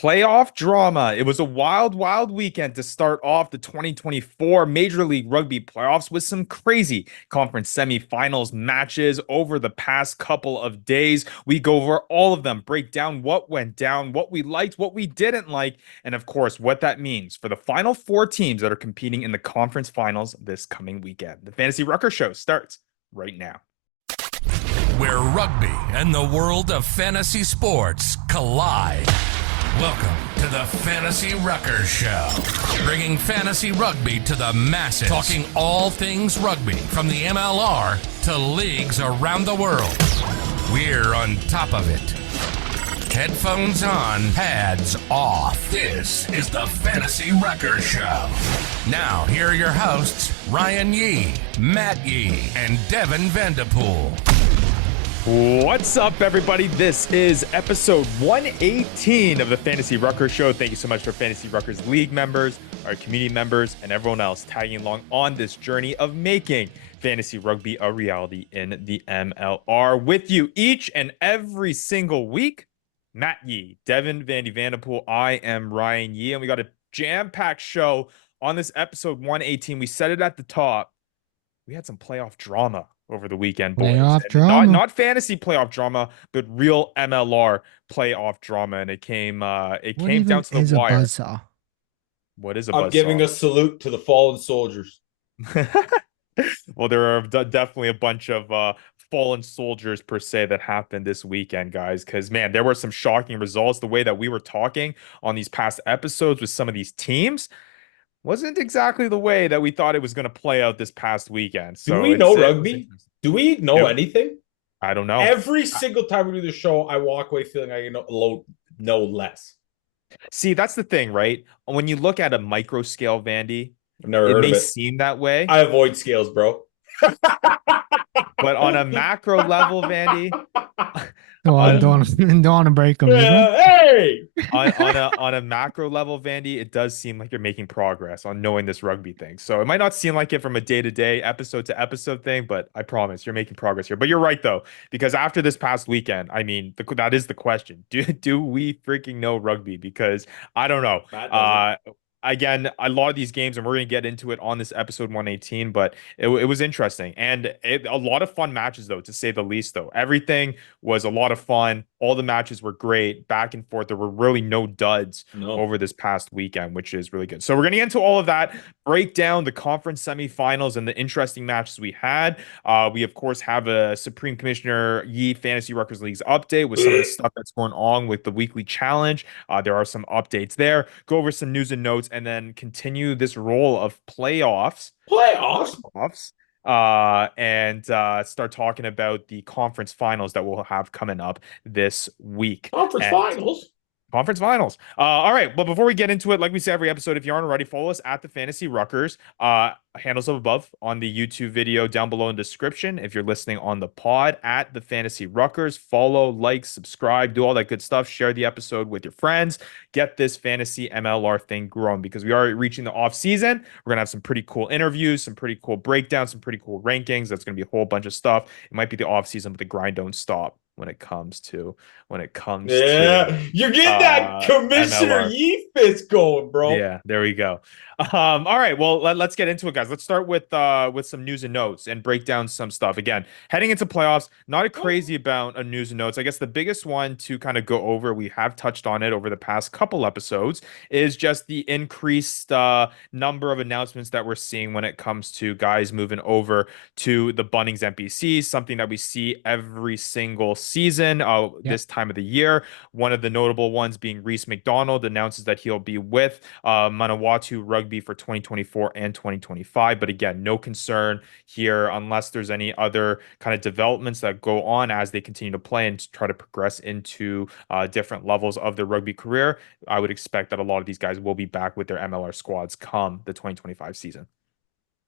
Playoff drama. It was a wild, wild weekend to start off the 2024 Major League Rugby playoffs with some crazy conference semifinals matches over the past couple of days. We go over all of them, break down what went down, what we liked, what we didn't like, and of course, what that means for the final four teams that are competing in the conference finals this coming weekend. The Fantasy Ruckers Show starts right now. Where rugby and the world of fantasy sports collide. Welcome to the Fantasy Ruckers Show, bringing fantasy rugby to the masses, talking all things rugby from the MLR to leagues around the world. We're on top of it. Headphones on, pads off. This is the Fantasy Ruckers Show. Now, here are your hosts, Ryan Yee, Matt Yee, and Devin Vanderpool. What's up, everybody? This is episode 118 of the Fantasy Ruckers Show. Thank you so much for Fantasy Ruckers League members, our community members, and everyone else tagging along on this journey of making fantasy rugby a reality in the MLR. With you each and every single week, Matt Yee, Devin, Vandy Vanderpool. I am Ryan Yee, and we got a jam-packed show on this episode 118. We said it at the top. We had some playoff drama over the weekend, boys. Playoff drama. Not fantasy playoff drama, but real MLR playoff drama, and it came down to the wire. What is a buzzsaw? I'm giving a salute to the fallen soldiers. Well, there are definitely a bunch of fallen soldiers per se that happened this weekend, guys, because man, there were some shocking results. The way that we were talking on these past episodes with some of these teams wasn't exactly the way that we thought it was going to play out this past weekend. So do we know rugby? Do we know anything? I don't know. Every single time we do the show, I walk away feeling I know less. See, that's the thing, right? When you look at a micro scale, Vandy, I've never heard of it may it. seem that way. I avoid scales, bro. But on a macro level, Vandy, don't want to break them. Hey! on a macro level, Vandy, it does seem like you're making progress on knowing this rugby thing. So it might not seem like it from a day-to-day, episode-to-episode thing, but I promise you're making progress here. But you're right, though, because after this past weekend, I mean, that is the question. Do we freaking know rugby? Because I don't know. Again, a lot of these games, and we're going to get into it on this episode 118, but it was interesting. And a lot of fun matches, though, to say the least, though. Everything was a lot of fun. All the matches were great, back and forth. There were really no duds over this past weekend, which is really good. So we're going to get into all of that, break down the conference semifinals and the interesting matches we had. We, of course, have a Supreme Commissioner Yee Fantasy Ruckers League's update with some of the stuff that's going on with the weekly challenge. There are some updates there. Go over some news and notes, and then continue this role of playoffs and start talking about the conference finals that we'll have coming up this week. Conference finals. All right. Well, before we get into it, like we say every episode, if you aren't already, follow us at the Fantasy Ruckers. Handles up above on the YouTube video, down below in the description. If you're listening on the pod, at the Fantasy Ruckers, follow, like, subscribe, do all that good stuff. Share the episode with your friends. Get this fantasy MLR thing growing, because we are reaching the off season. We're gonna have some pretty cool interviews, some pretty cool breakdowns, some pretty cool rankings. That's gonna be a whole bunch of stuff. It might be the off season, but the grind don't stop when it comes to you're getting that Commissioner Yee fist going, bro. Yeah, there we go. All right, well, let's get into it, guys. Let's start with some news and notes and break down some stuff. Again, heading into playoffs, not a crazy amount of news and notes. I guess the biggest one to kind of go over, we have touched on it over the past couple episodes, is just the increased number of announcements that we're seeing when it comes to guys moving over to the Bunnings NPCs, something that we see every single season this time of the year. One of the notable ones being Reese McDonald announces that he'll be with Manawatu Rugby for 2024 and 2025. But again, no concern here unless there's any other kind of developments that go on as they continue to play and try to progress into different levels of their rugby career. I would expect that a lot of these guys will be back with their MLR squads come the 2025 season.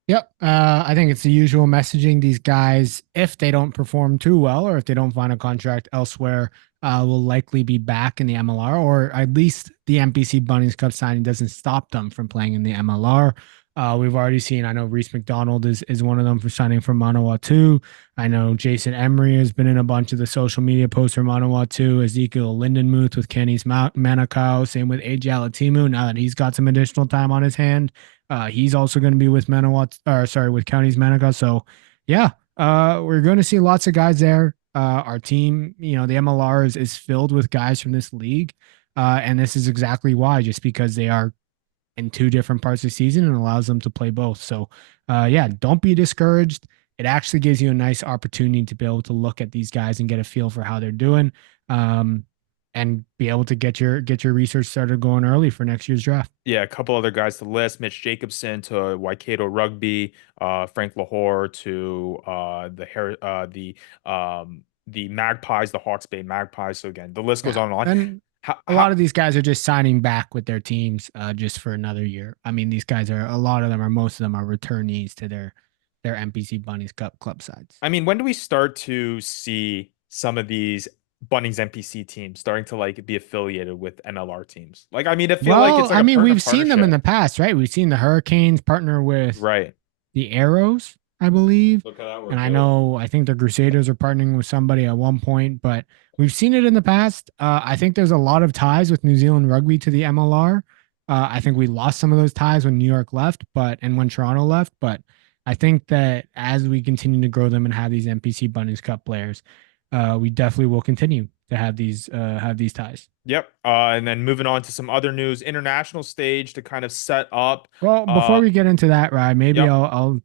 Yep. I think it's the usual messaging. These guys, if they don't perform too well or if they don't find a contract elsewhere, will likely be back in the MLR, or at least the NPC Bunnings Cup signing doesn't stop them from playing in the MLR. We've already seen, I know Reese McDonald is one of them for signing from Manawa too. I know Jason Emery has been in a bunch of the social media posts for Manawa too. Ezekiel Lindenmuth with Kenny's Manukau. Same with AJ Alatimu. Now that he's got some additional time on his hand, he's also going to be with with County's Manukau. So yeah, we're going to see lots of guys there. Our team, the MLR is filled with guys from this league. And this is exactly why, just because they are in two different parts of the season and allows them to play both. So, yeah, don't be discouraged. It actually gives you a nice opportunity to be able to look at these guys and get a feel for how they're doing, and be able to get your research started going early for next year's draft. Yeah, a couple other guys to list: Mitch Jacobson to Waikato Rugby, Frank Lahore to the Magpies, the Hawke's Bay Magpies. So again, the list goes on and on. And a lot of these guys are just signing back with their teams just for another year. I mean, these guys are, most of them are returnees to their NPC Bunnies Cup club sides. I mean, when do we start to see some of these Bunnies NPC teams starting to be affiliated with MLR teams? Like, I mean, I feel like it's we've seen them in the past, right? We've seen the Hurricanes partner with the Arrows, I believe. Look how that and I think the Crusaders are partnering with somebody at one point, but we've seen it in the past. I think there's a lot of ties with New Zealand Rugby to the MLR. I think we lost some of those ties when New York left, and when Toronto left. But I think that as we continue to grow them and have these NPC Bunnies Cup players, we definitely will continue to have these ties. Yep. And then moving on to some other news, international stage to kind of set up. Well, before we get into that, Ryan, maybe I'll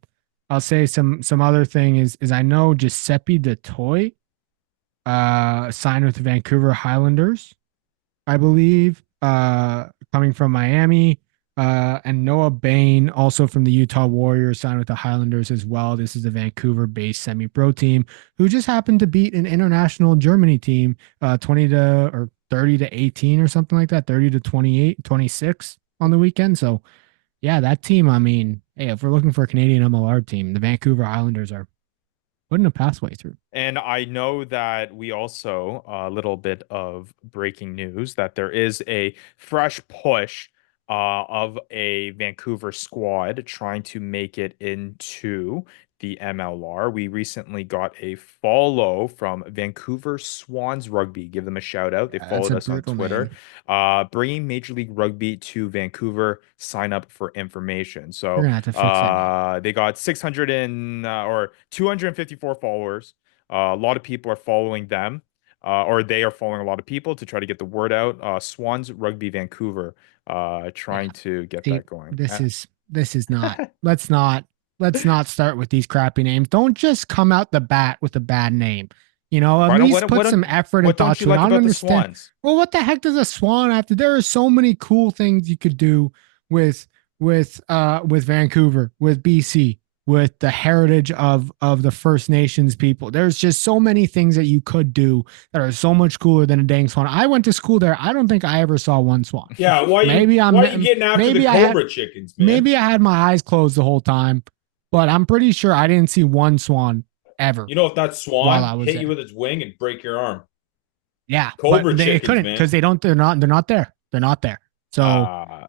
say some other thing is I know Giuseppe DeToy signed with the Vancouver Highlanders, I believe, coming from Miami. And Noah Bain, also from the Utah Warriors, signed with the Highlanders as well. This is a Vancouver-based semi-pro team who just happened to beat an international Germany team 30 to 18 or something like that, 30 to 28, 26 on the weekend. So, yeah, that team, I mean, hey, if we're looking for a Canadian MLR team, the Vancouver Islanders are putting a pathway through. And I know that we also, a little bit of breaking news, that there is a fresh push of a Vancouver squad trying to make it into the MLR. We recently got a follow from Vancouver Swans Rugby. Give them a shout out. They followed us on Twitter. Bringing Major League Rugby to Vancouver. Sign up for information. So we're gonna have to fix that. They got 254 followers. A lot of people are following them, or they are following a lot of people to try to get the word out. Swans Rugby Vancouver, trying to get that going. This is not. Let's not start with these crappy names. Don't just come out the bat with a bad name. At least put some effort and thought to it. I don't understand. Well, what the heck does a swan have to? There are so many cool things you could do with Vancouver, with BC, with the heritage of the First Nations people. There's just so many things that you could do that are so much cooler than a dang swan. I went to school there. I don't think I ever saw one swan. Yeah, why are you getting after the Cobra chickens, man? Maybe I had my eyes closed the whole time, but I'm pretty sure I didn't see one swan ever. You know, if that swan hit you with its wing and break your arm. Yeah, Cobra chickens, they couldn't, because they're not there. They're not there. So,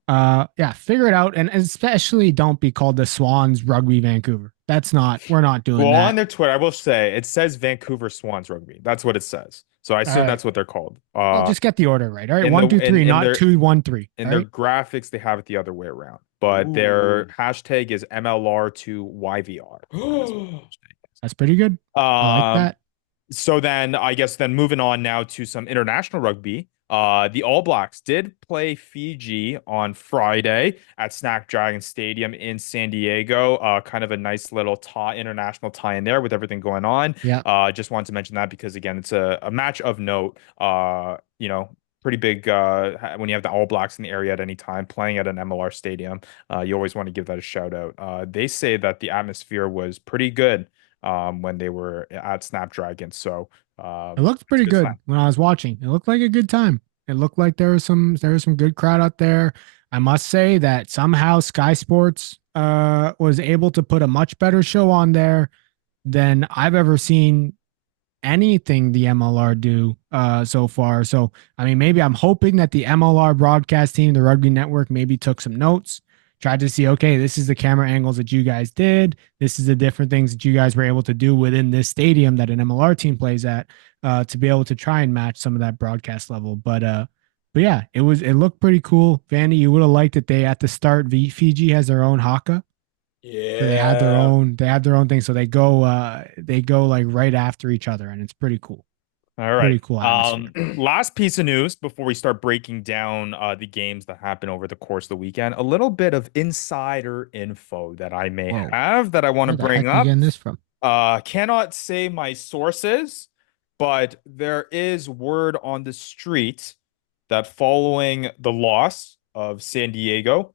yeah, figure it out, and especially don't be called the Swans Rugby Vancouver. We're not doing that. Well, on their Twitter, I will say it says Vancouver Swans Rugby. That's what it says. So I assume that's what they're called. Well, just get the order right. All right, 1, 2, 3, not 2, 1, 3. In their graphics, they have it the other way around, but their hashtag is MLR2YVR. That's pretty good. I like that. So then, I guess moving on now to some international rugby. The All Blacks did play Fiji on Friday at Snapdragon Stadium in San Diego. Kind of a nice little international tie in there with everything going on. Yeah. Just wanted to mention that because, again, it's a match of note. Pretty big when you have the All Blacks in the area at any time playing at an MLR stadium. You always want to give that a shout out. They say that the atmosphere was pretty good when they were at Snapdragon. So it looked pretty good when I was watching. It looked like a good time. It looked like there was some good crowd out there. I must say that somehow Sky Sports was able to put a much better show on there than I've ever seen anything the MLR do so far. So, I mean, maybe I'm hoping that the MLR broadcast team, the Rugby Network, maybe took some notes tried to see, okay, this is the camera angles that you guys did. This is the different things that you guys were able to do within this stadium that an MLR team plays at, to be able to try and match some of that broadcast level. But yeah, it looked pretty cool. Vandy, you would have liked it. They at the start, Fiji has their own haka. Yeah. So they had their own thing. So they go like right after each other, and it's pretty cool. All right. Pretty cool atmosphere. Last piece of news before we start breaking down the games that happened over the course of the weekend. A little bit of insider info that I may have that I want to bring Where the heck up. you getting this from? Cannot say my sources, but there is word on the street that following the loss of San Diego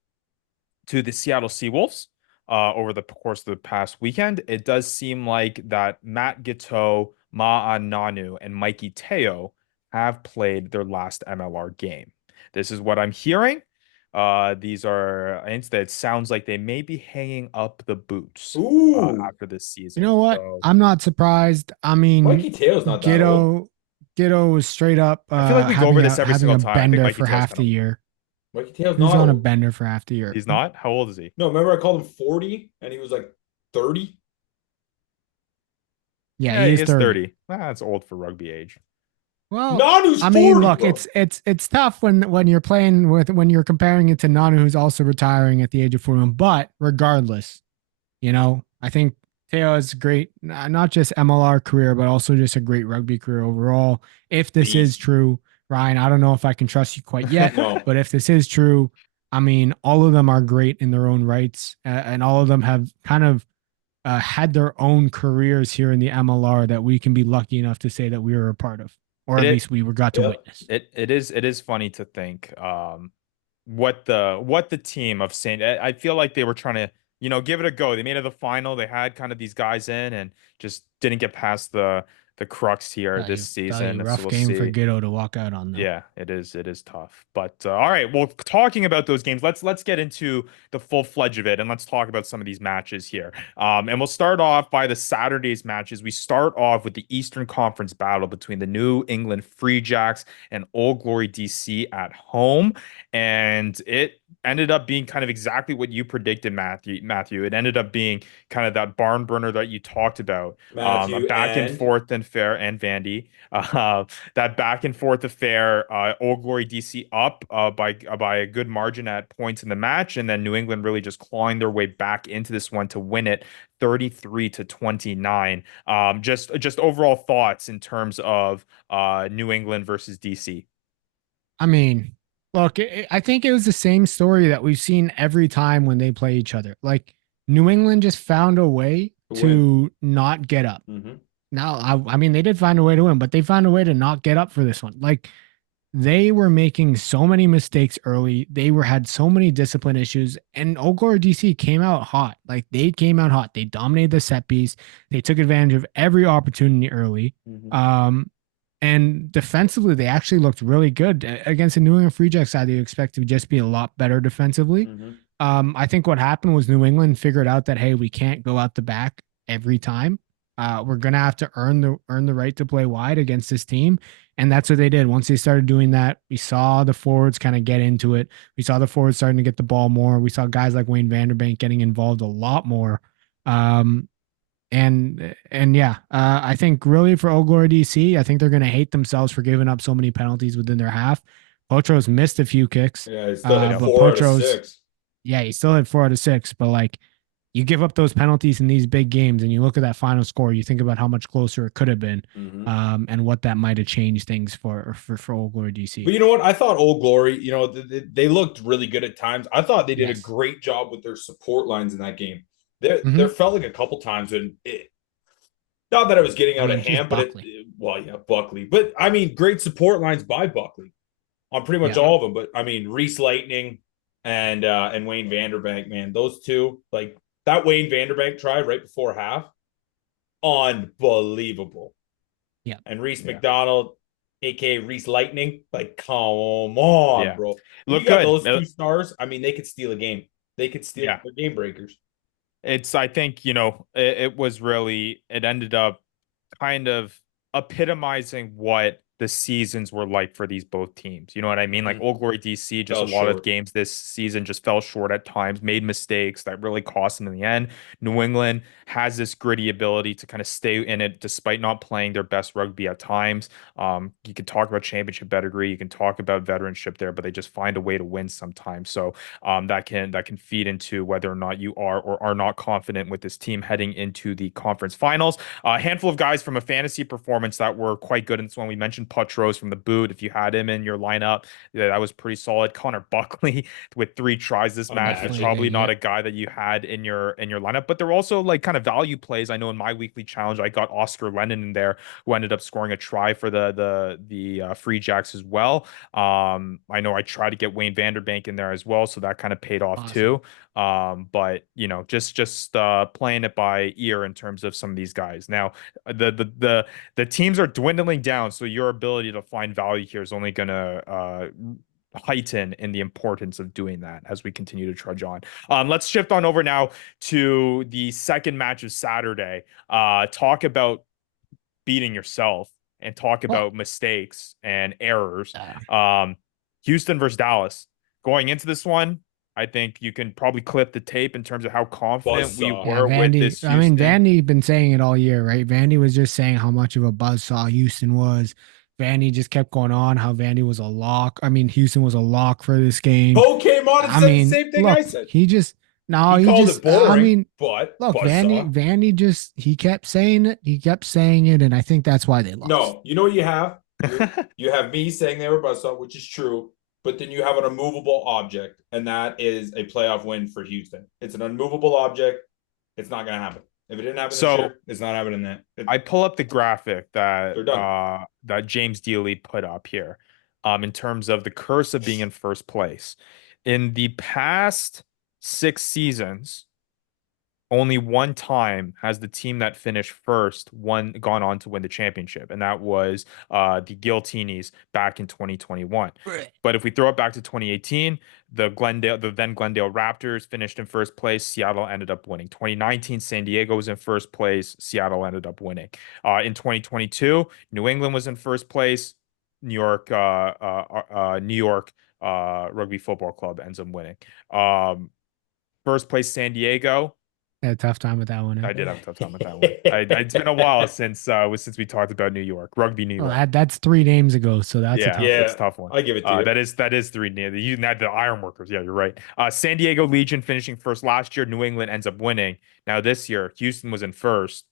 to the Seattle Seawolves over the course of the past weekend, it does seem like that Matt Giteau, Ma'a Nanu, and Mikey Teo have played their last MLR game. This is what I'm hearing. These are hints that it sounds like they may be hanging up the boots after this season. You know what? So, I'm not surprised. I mean, Mikey Teo's not that old. Giteau was straight up. I feel like we go over this every single time. I think Bender Mikey for Teo's half kind the of year. Mikey Teo's He was not on a old. bender for half the year. He's not? How old is he? No, remember I called him 40 and he was like 30? Yeah, he is 30. That's old for rugby age. Well, Nanu's 40, I mean, look, bro. it's tough when you're playing when you're comparing it to Nanu, who's also retiring at the age of 41. But regardless, I think Teo has great, not just MLR career, but also just a great rugby career overall. If this is true, Ryan, I don't know if I can trust you quite yet, No. but if this is true, I mean, all of them are great in their own rights, and all of them have kind of had their own careers here in the MLR that we can be lucky enough to say that we were a part of, or at least we got to witness. It is funny to think what the team of Saint. I feel like they were trying to give it a go. They made it to the final. They had kind of these guys in and just didn't get past the crux here this season. Rough game for Giteau to walk out on them. Yeah, it is tough. But all right, well, talking about those games, let's get into the full-fledged of it, and let's talk about some of these matches here. And we'll start off by the Saturday's matches. We start off with the Eastern Conference battle between the New England Free Jacks and Old Glory DC at home, and it ended up being kind of exactly what you predicted, Matthew. It ended up being kind of that barn burner that you talked about. A back and forth and fair, and Vandy. That back and forth affair, Old Glory DC up by a good margin at points in the match, and then New England really just clawing their way back into this one to win it 33-29. Just overall thoughts in terms of New England versus DC. I mean, look, I think it was the same story that we've seen every time when they play each other. Like, New England just found a way to not get up. Mm-hmm. Now, I mean, they did find a way to win, but they found a way to not get up for this one. Like, they were making so many mistakes early. They had so many discipline issues, and Old Glory DC came out hot. Like, they came out hot. They dominated the set piece. They took advantage of every opportunity early. Mm-hmm. And defensively, they actually looked really good against the New England Free Jacks side. You expect to just be a lot better defensively. Mm-hmm. I think what happened was New England figured out that, hey, we can't go out the back every time. We're gonna have to earn the right to play wide against this team, and that's what they did. Once they started doing that, we saw the forwards kind of get into it. We saw the forwards starting to get the ball more. We saw guys like Wayne Vanderbank getting involved a lot more. And yeah, I think really for Old Glory DC, I think they're gonna hate themselves for giving up so many penalties within their half. Potros missed a few kicks. Yeah, he still had 4 out of 6. Yeah, he still had 4 out of 6, but like, you give up those penalties in these big games and you look at that final score, you think about how much closer it could have been, and what that might have changed things for Old Glory DC. But you know what? I thought Old Glory, they looked really good at times. I thought they did a great job with their support lines in that game. There felt like a couple times when not that I was getting out of hand, but Buckley. But I mean, great support lines by Buckley on pretty much all of them. But I mean, Reese Lightning and Wayne Vanderbank, man, those two, like, that Wayne Vanderbank try right before half, unbelievable. Yeah. And Reese McDonald, aka Reese Lightning, like, come on, bro. Look you got good. Those 2 stars. I mean, they could steal a game. They could steal. They're game breakers. I think, it was really, it ended up kind of epitomizing what the seasons were like for these both teams. You know what I mean? Like Old Glory DC, just a Fell lot of short. games this season just fell short at times, made mistakes that really cost them in the end. New England has this gritty ability to kind of stay in it despite not playing their best rugby at times. You can talk about championship pedigree, you can talk about veteranship there, but they just find a way to win sometimes. So that can feed into whether or not you are or are not confident with this team heading into the conference finals. A handful of guys from a fantasy performance that were quite good in this one. We mentioned Putros from the boot. If you had him in your lineup, yeah, that was pretty solid. Connor Buckley with 3 tries this match was probably not a guy that you had in your lineup, but there were also like kind of value plays. I know in my weekly challenge, I got Oscar Lennon in there, who ended up scoring a try for the Free Jacks as well. I know I tried to get Wayne Vanderbank in there as well, so that kind of paid off too. But just playing it by ear in terms of some of these guys. Now, the teams are dwindling down, so your ability to find value here is only gonna heighten in the importance of doing that as we continue to trudge on. Let's shift on over now to the second match of Saturday. Talk about beating yourself and talk about mistakes and errors. Houston versus Dallas. Going into this one, I think you can probably clip the tape in terms of how confident we were with this Houston. I mean, Vandy been saying it all year, right? Vandy was just saying how much of a buzzsaw Houston was. Vandy just kept going on how Vandy was a lock. I mean, Houston was a lock for this game. Cole came on and said the same thing look, I said. He called it boring. I mean, but look, Vandy just he kept saying it. He kept saying it, and I think that's why they lost. No, you know what you have? You have me saying they were buzzsaw, which is true. But then you have an unmovable object, and that is a playoff win for Houston. It's an unmovable object. It's not going to happen. If it didn't happen this year, it's not happening then. I pull up the graphic that that James Dealey put up here in terms of the curse of being in first place. In the past 6 seasons, only one time has the team that finished first gone on to win the championship, and that was the Guiltinis back in 2021. But if we throw it back to 2018, the then Glendale Raptors finished in first place. Seattle ended up winning. 2019, San Diego was in first place. Seattle ended up winning. In 2022, New England was in first place. New York Rugby Football Club ends up winning. First place, San Diego. Had a tough time with that one. I did have a tough time with that one. It's been a while since we talked about New York Rugby. New York. Well, that's 3 names ago, so that's it's a tough one. I give it to you. That is 3 names. You had the Ironworkers. Yeah, you're right. San Diego Legion finishing first last year. New England ends up winning. Now this year, Houston was in first.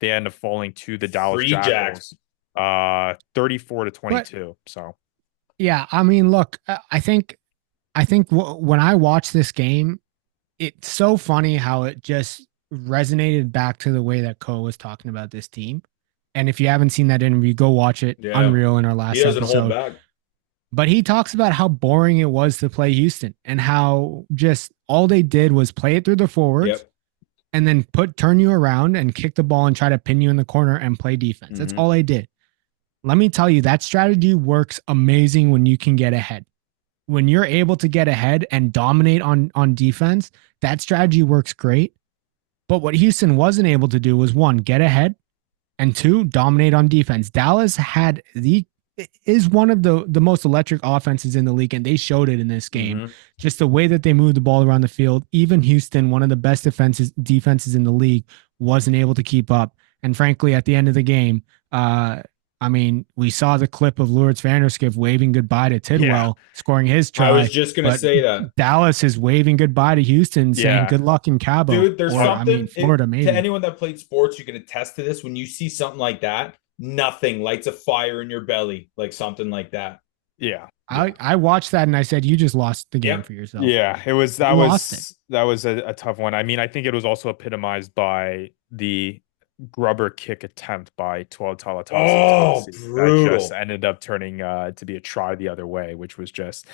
They end up falling to the Dallas Jackals, 34-22. So, yeah, I mean, look, I think when I watch this game, it's so funny how it just resonated back to the way that Ko was talking about this team. And if you haven't seen that interview, go watch it. Yeah. Unreal in our last episode. Hold back. But he talks about how boring it was to play Houston and how just all they did was play it through the forwards and then turn you around and kick the ball and try to pin you in the corner and play defense. That's all they did. Let me tell you, that strategy works amazing when you can get ahead. When you're able to get ahead and dominate on defense, that strategy works great. But what Houston wasn't able to do was 1, get ahead, and 2, dominate on defense. Dallas is one of the most electric offenses in the league, and they showed it in this game. Just the way that they moved the ball around the field. Even Houston, one of the best defenses in the league, wasn't able to keep up. And frankly, at the end of the game, I mean, we saw the clip of Lourdes Vanderskiff waving goodbye to Tidwell, scoring his try. I was just going to say that. Dallas is waving goodbye to Houston, saying good luck in Cabo. Dude, there's something, Florida, maybe. To anyone that played sports, you can attest to this. When you see something like that, nothing lights a fire in your belly, like something like that. Yeah. I watched that and I said, you just lost the game for yourself. Yeah, that was a tough one. I mean, I think it was also epitomized by the grubber kick attempt by Tuatara Talatasi. Oh, brutal. That just ended up turning to be a try the other way, which was just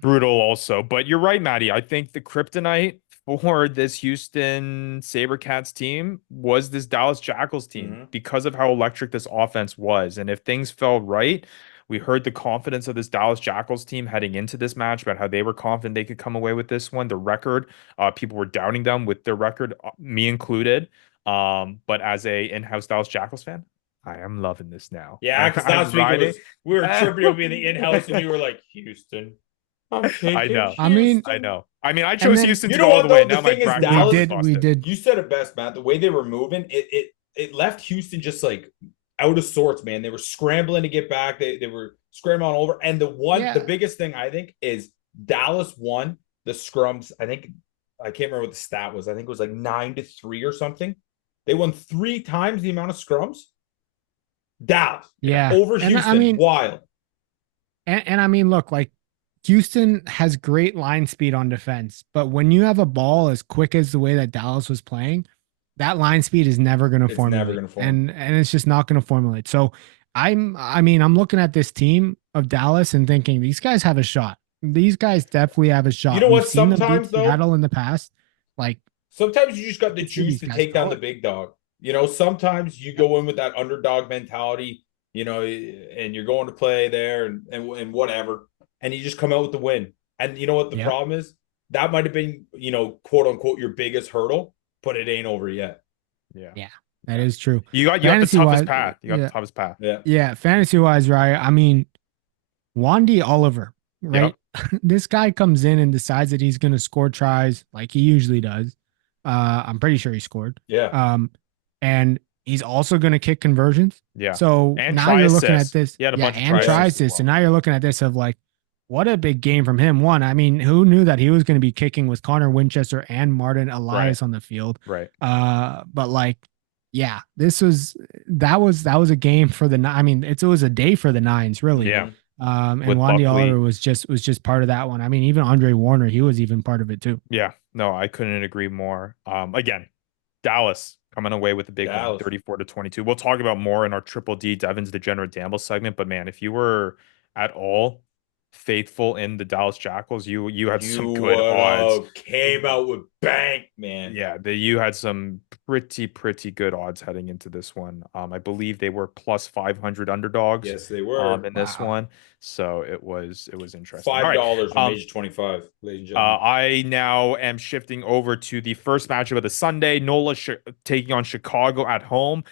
brutal also. But you're right, Maddie. I think the kryptonite for this Houston SaberCats team was this Dallas Jackals team because of how electric this offense was. And if things fell right, we heard the confidence of this Dallas Jackals team heading into this match about how they were confident they could come away with this one. The record, people were doubting them with their record, me included. But as a in-house Dallas Jackals fan, I am loving this now. Yeah, because last week we were tripping over in the in-house, and you were like, Houston. I'm taking I know. Houston. I know. I mean, I chose Houston to you know go all what, the though? way. The Now my thing is, bracket Dallas- is busted. we did. You said it best, Matt. The way they were moving, it left Houston just like out of sorts, man. They were scrambling to get back. They were scrambling all over. And the biggest thing I think is Dallas won the scrums. I can't remember what the stat was. I think it was like 9-3 or something. They won 3 times the amount of scrums. Dallas, over Houston. I mean, wild. And I mean, look, like Houston has great line speed on defense, but when you have a ball as quick as the way that Dallas was playing, that line speed is never going to formulate. And it's just not going to formulate. So I'm looking at this team of Dallas and thinking these guys have a shot. These guys definitely have a shot. You know what? Sometimes though, Seattle in the past, like sometimes you just got the juice to take down the big dog. You know, sometimes you go in with that underdog mentality, you know, and you're going to play there and whatever, and you just come out with the win. And you know what the problem is? That might have been, you know, quote unquote, your biggest hurdle, but it ain't over yet. Yeah, that is true. You got the toughest path. You got the toughest path. Yeah, fantasy wise, right? I mean, Wandy Oliver, right? Yep. This guy comes in and decides that he's going to score tries like he usually does. I'm pretty sure he scored. Yeah. And he's also going to kick conversions. Yeah. So and now you're looking at this. He had a bunch of try assists. And now you're looking at this of like, what a big game from him. One, I mean, who knew that he was going to be kicking with Connor Winchester and Martin Elias on the field? Right. But like, yeah, that was a game for the. I mean, it was a day for the Nines, really. Yeah. And Wandy Oliver was just part of that one. I mean, even Andre Warner, he was even part of it too. Yeah. No, I couldn't agree more. Again, Dallas coming away with a big one, 34-22. We'll talk about more in our Triple D Devin's Degenerate Dambles segment. But man, if you were at all faithful in the Dallas Jackals, you had some good odds. Came out with bank, man. Yeah, you had some pretty good odds heading into this one. I believe they were plus 500 underdogs. Yes, they were in this one. So it was interesting. $5 from Major 25, ladies and gentlemen. I now am shifting over to the first matchup of the Sunday. NOLA taking on Chicago at home.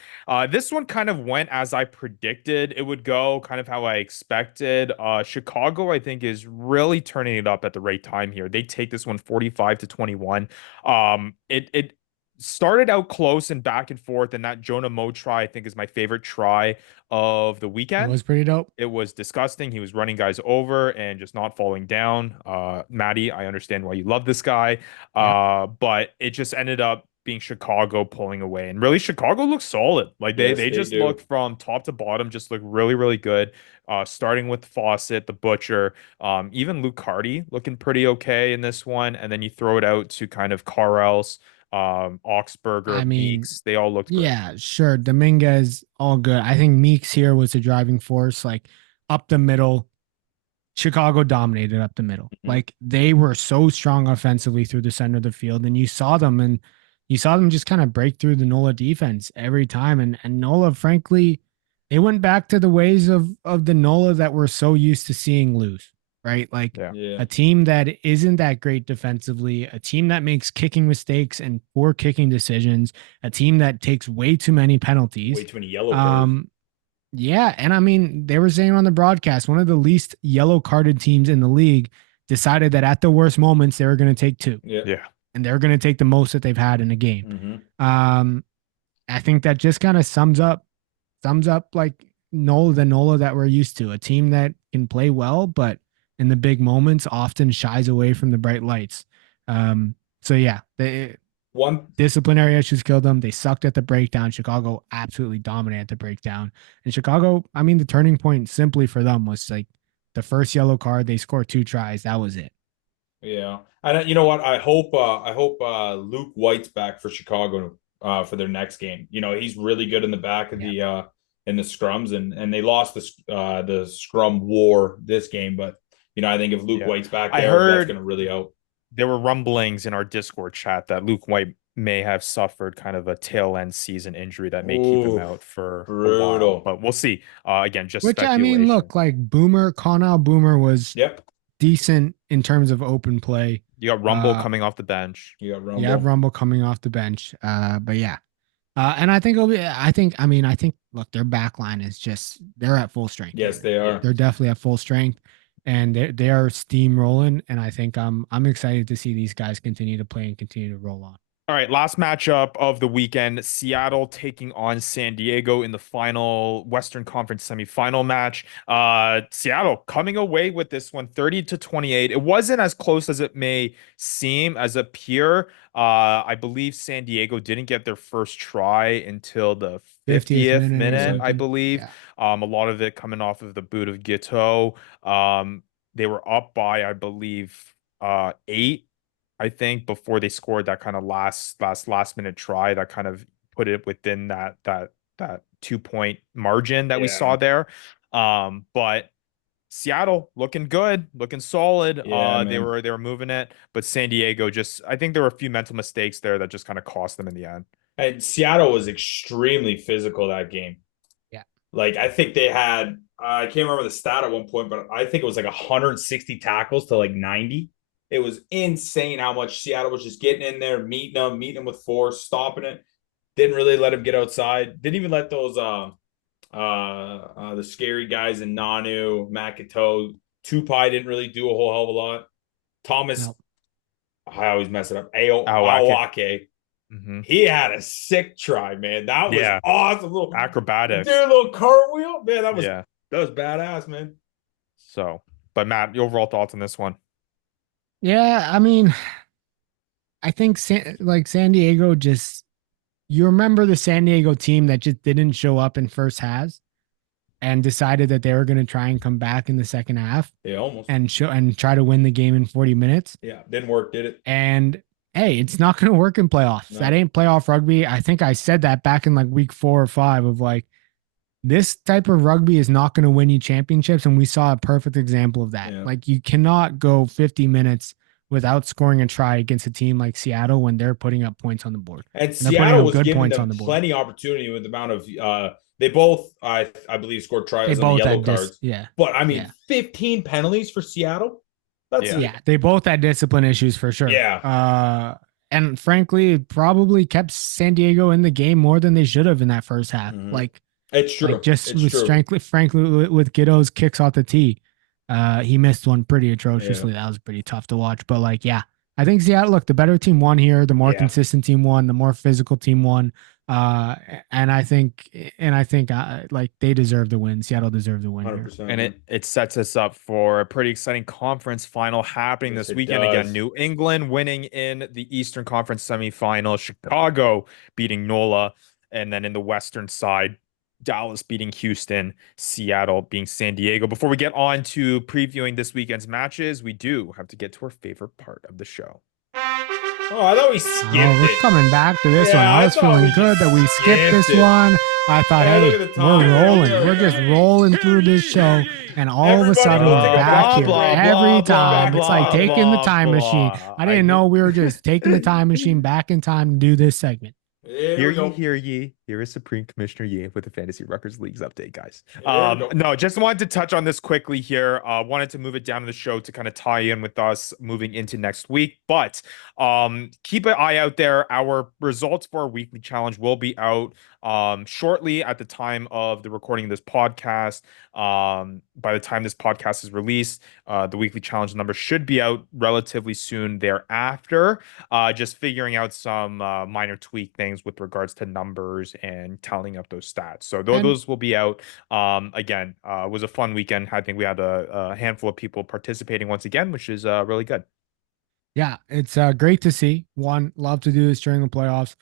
This one kind of went as I predicted it would go, kind of how I expected. Chicago, I think, is really turning it up at the right time here. They take this one 45-21. It started out close and back and forth, and that Jonah Moe try, I think, is my favorite try of the weekend. It was pretty dope. It was disgusting. He was running guys over and just not falling down. Maddie, I understand why you love this guy, but it just ended up being Chicago pulling away. And really, Chicago looks solid. Like they just look from top to bottom, just look really good. Starting with Fawcett, the Butcher, even Luke Hardy looking pretty okay in this one. And then you throw it out to kind of Carls, Oxberger, Meeks, they all looked good. Yeah, sure. Dominguez, all good. I think Meeks here was the driving force, like up the middle. Chicago dominated up the middle. Mm-hmm. Like they were so strong offensively through the center of the field, and you saw them just kind of break through the NOLA defense every time. And NOLA, frankly, they went back to the ways of the NOLA that we're so used to seeing lose. Right? Like a team that isn't that great defensively, a team that makes kicking mistakes and poor kicking decisions, a team that takes way too many penalties. Way too many yellow cards. Yeah. And I mean, they were saying on the broadcast, one of the least yellow carded teams in the league decided that at the worst moments, they were going to take 2. Yeah. And they're going to take the most that they've had in a game. Mm-hmm. I think that just kind of sums up like the NOLA that we're used to, a team that can play well, but in the big moments often shies away from the bright lights. So yeah, disciplinary issues killed them. They sucked at the breakdown. Chicago absolutely dominated the breakdown. And Chicago, I mean, the turning point simply for them was like the first yellow card. They scored 2 tries. That was it. Yeah. And you know what? I hope Luke White's back for Chicago for their next game. You know, he's really good in the back of the in the scrums, and they lost the scrum war this game, but you know, I think if Luke White's back there, that's going to really help. There were rumblings in our Discord chat that Luke White may have suffered kind of a tail end season injury that may keep him out for a while, but we'll see. Again, just speculation. I mean, look, like Connell Boomer was decent in terms of open play. You got Rumble coming off the bench. You have Rumble coming off the bench. But yeah, And I think it'll be. I think. Look, their back line is they're at full strength. Yes, they are. They're definitely at full strength, and they are steamrolling. And I think I'm excited to see these guys continue to play and continue to roll on. All right, last matchup of the weekend, Seattle taking on San Diego in the final Western Conference semifinal match. Seattle coming away with this one 30-28. It wasn't as close as it may seem as a peer. I believe San Diego didn't get their first try until the 50th minute, I believe. Yeah. A lot of it coming off of the boot of Giteau. They were up by, I believe, 8. I think before they scored that kind of last minute try that kind of put it within that 2-point margin that we saw there. But Seattle looking good, looking solid. They were moving it, but San Diego I think there were a few mental mistakes there that just kind of cost them in the end. And Seattle was extremely physical that game. Yeah. Like I think they had I can't remember the stat at one point, but I think it was like 160 tackles to like 90. It was insane how much Seattle was just getting in there, meeting them with force, stopping it. Didn't really let him get outside. Didn't even let those the scary guys in Nanu, Makito, Tupai didn't really do a whole hell of a lot. Thomas, I always mess it up. Awake. Mm-hmm. He had a sick try, man. That was awesome. Little acrobatics. Did a little cartwheel, man. That was badass, man. So, but Matt, your overall thoughts on this one? Yeah, I mean, I think San Diego you remember the San Diego team that just didn't show up in first halves and decided that they were going to try and come back in the second half. Yeah, almost. And try to win the game in 40 minutes. Yeah, didn't work, did it? And hey, it's not going to work in playoffs. No. That ain't playoff rugby. I think I said that back in like week 4 or 5 of like, this type of rugby is not going to win you championships. And we saw a perfect example of that. Yeah. Like you cannot go 50 minutes without scoring a try against a team like Seattle when they're putting up points on the board. And Seattle was giving them plenty opportunity with the amount of they both I believe scored tries on the yellow cards. But I mean 15 penalties for Seattle. They both had discipline issues for sure. And frankly, it probably kept San Diego in the game more than they should have in that first half. Mm-hmm. Like it's true. Like frankly, with Giteau's kicks off the tee, he missed one pretty atrociously. That was pretty tough to watch. But like, I think Seattle, look, the better team won here. The more consistent team won. The more physical team won. And I think like they deserve the win. Seattle deserved the win 100%. Here. And it sets us up for a pretty exciting conference final happening this weekend. Again, New England winning in the Eastern Conference semifinal, Chicago beating NOLA, and then in the Western side, Dallas beating Houston, Seattle beating San Diego. Before we get on to previewing this weekend's matches, we do have to get to our favorite part of the show. Oh, I thought we skipped we're coming back to this one. I was feeling good that we skipped this one. I thought, hey, we're rolling. We're just rolling through this show. And all of a sudden, we're back here every time. It's like taking the time machine. I didn't know we were just taking the time machine back in time to do this segment. Hear ye. Here is Supreme Commissioner Ye with the Fantasy Ruckers Leagues update, guys. No, just wanted to touch on this quickly here. Wanted to move it down to the show to kind of tie in with us moving into next week. But keep an eye out there. Our results for our weekly challenge will be out shortly at the time of the recording of this podcast. By the time this podcast is released, the weekly challenge number should be out relatively soon thereafter. Just figuring out some minor tweak things with regards to numbers and tallying up those stats. So those will be out. Again, it was a fun weekend. I think we had a handful of people participating once again, which is really good. Yeah, it's great to see. One, love to do this during the playoffs.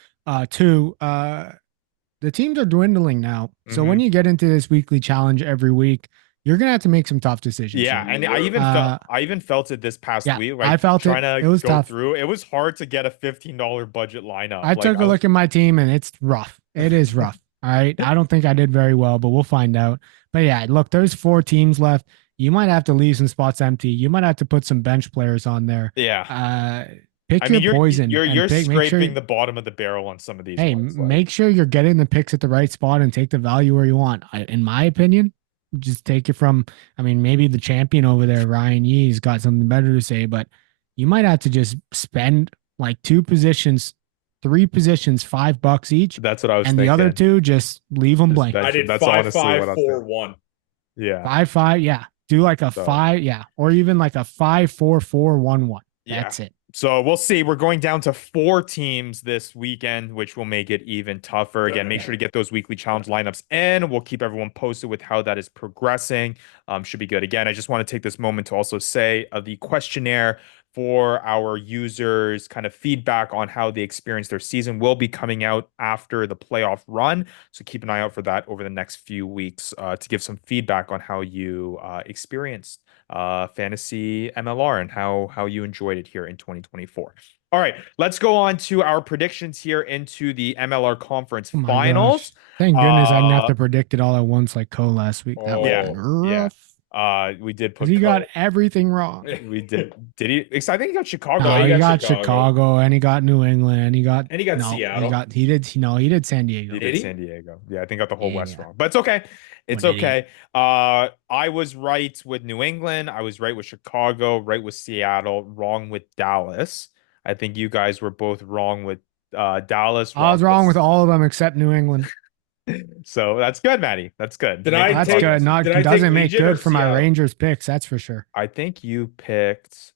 Two, the teams are dwindling now. So when you get into this weekly challenge every week, you're gonna have to make some tough decisions. Yeah, and I even felt it this past week. Like, I felt trying it. to it was go tough. through. It was hard to get a $15 budget lineup. I took a look at my team, and it's rough. It is rough. All right, I don't think I did very well, but we'll find out. But yeah, look, there's 4 teams left. You might have to leave some spots empty. You might have to put some bench players on there. Yeah. Pick your poison. You're scraping the bottom of the barrel on some of these. Hey, make sure you're getting the picks at the right spot and take the value where you want. In my opinion, just take it from, maybe the champion over there, Ryan Yee's got something better to say, but you might have to just spend like 2 positions 3 positions, $5 each. That's what I was and thinking. the other 2, just leave them blank. I did That's 5, honestly 5, what I was 4, thinking. 1. Yeah. 5-5. Yeah. Do like a So- 5. Yeah. Or even like a 5-4-4-1-1. Yeah. That's it. So we'll see. We're going down to 4 teams this weekend, which will make it even tougher. Again, make sure to get those weekly challenge lineups in. We'll keep everyone posted with how that is progressing. Should be good. Again, I just want to take this moment to also say the questionnaire for our users, kind of feedback on how they experience their season, will be coming out after the playoff run. So keep an eye out for that over the next few weeks to give some feedback on how you experienced fantasy MLR and how you enjoyed it here in 2024. All right, let's go on to our predictions here into the MLR Conference Oh my Finals. gosh. Thank goodness I didn't have to predict it all at once like Cole last week. That would have been rough. We did put. He got everything wrong. We did. Did he? Because I think he got Chicago. No, he he got got Chicago and he got New England and he got Seattle. He did San Diego. He did San Diego. Yeah, I think got the whole West Yeah. wrong, but it's okay. It's What okay. I was right with New England. I was right with Chicago. Right with Seattle. Wrong with Dallas. I think you guys were both wrong with Dallas. I was wrong with all of them except New England. So that's good, Maddie. That's good. That's good. It doesn't make good for my Rangers picks. That's for sure. I think you picked.